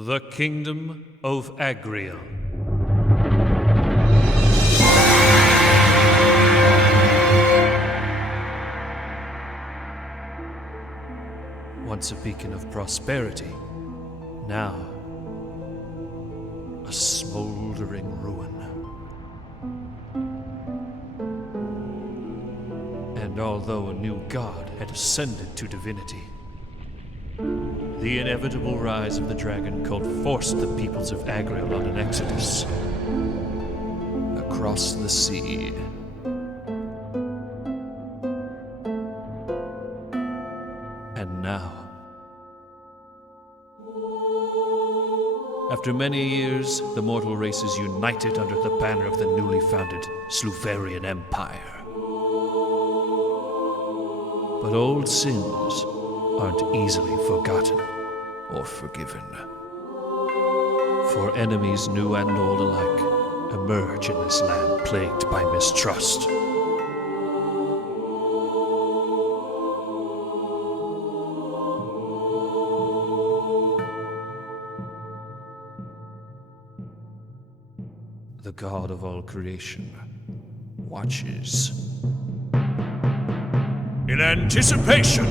The Kingdom of Agriel. Once a beacon of prosperity, now a smoldering ruin. And although a new god had ascended to divinity, the inevitable rise of the dragon cult forced the peoples of Agriel on an exodus across the sea. And now, after many years, the mortal race is united under the banner of the newly founded Sluverian Empire. But old sins aren't easily forgotten or forgiven. For enemies new and old alike emerge in this land plagued by mistrust. The God of all creation watches in anticipation.